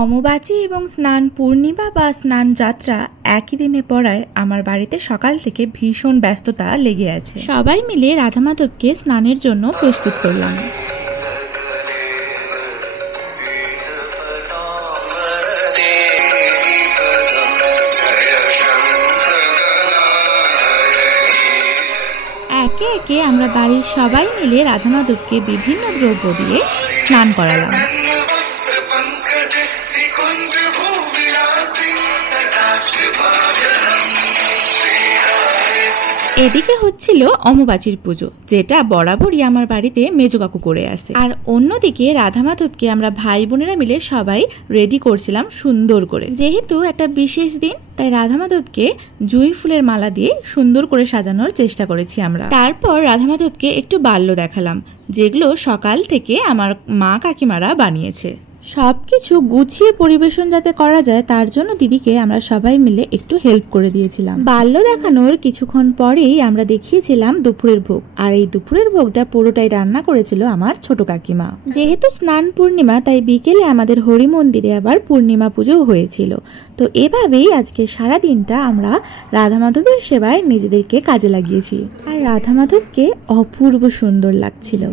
অমাবাস্যা এবং স্নান পূর্ণিমা বা স্নান যাত্রা একই দিনে পড়ায় আমার বাড়িতে সকাল থেকে ভীষণ ব্যস্ততা লেগে আছে। সবাই মিলে রাধা মাধবকে স্নানের জন্য প্রস্তুত করলাম। একে একে আমরা বাড়ির সবাই মিলে রাধা মাধবকে বিভিন্ন দ্রব্য দিয়ে স্নান করালাম। এদিকে হচ্ছিল অমাবাস্যার পুজো, যেটা বরাবরই আমার বাড়িতে মেজো কাকু করে আসে। আর অন্যদিকে রাধা মাধবকে আমরা ভাই বোনেরা মিলে সবাই রেডি করছিলাম সুন্দর করে। যেহেতু একটা বিশেষ দিন, তাই রাধা মাধবকে জুঁই ফুলের মালা দিয়ে সুন্দর করে সাজানোর চেষ্টা করেছি আমরা। তারপর রাধা মাধবকে একটু বাল্য দেখালাম, যেগুলো সকাল থেকে আমার মা কাকিমারা বানিয়েছে। সবকিছু গুছিয়ে পরিবেশন যাতে করা যায়, তার জন্য দিদিকে আমরা সবাই মিলে একটু হেল্প করে দিয়েছিলাম। বাল্য দেখানোর কিছুক্ষণ পরেই আমরা দেখিয়েছিলাম দুপুরের ভোগ, আর এই দুপুরের ভোগটা পুরোটাই রান্না করেছিল আমার ছোট কাকিমা। যেহেতু স্নান পূর্ণিমা, তাই বিকেলে আমাদের হরি মন্দিরে আবার পূর্ণিমা পুজো হয়েছিল। তো এভাবেই আজকে সারা দিনটা আমরা রাধা মাধবের সেবায় নিজেদেরকে কাজে লাগিয়েছি, আর রাধা মাধবকে অপূর্ব সুন্দর লাগছিল।